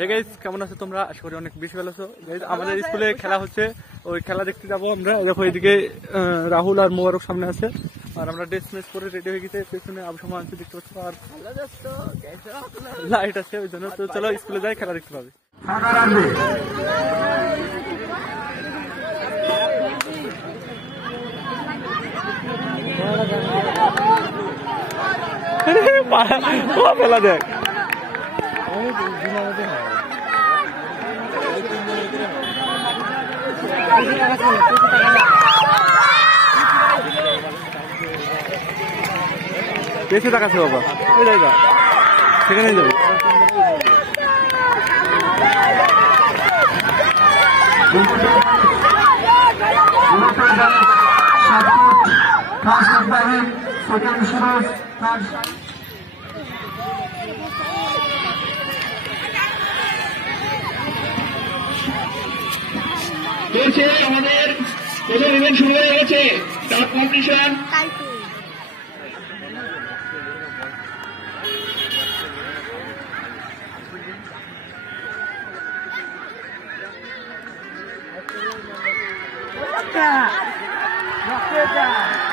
Hey guys, কেমন আছো তোমরা? আশা করি অনেক বেশি ভালো আছো। গাইস, আমাদের স্কুলে খেলা হচ্ছে, ওই খেলা দেখতে যাবো আমরা। দেখো এদিকে রাহুল আর মোবারক সামনে আছে, আর আমরা ড্রেস মেস করে রেডি হয়ে গেছে। পেছনে আবসমা আছে দেখতে পাচ্ছ, আর লাইট আছে, ওই জন্য। তো চলো স্কুলে যাই, খেলা দেখতে পাবে। ফেলা দেখ, বেশি টাকা আছে বাবা, সেখানে যাবে। আমাদের প্রথম ইভেন্ট শুরু হয়ে গেছে, তার কম্পিটিশন। Rock it down.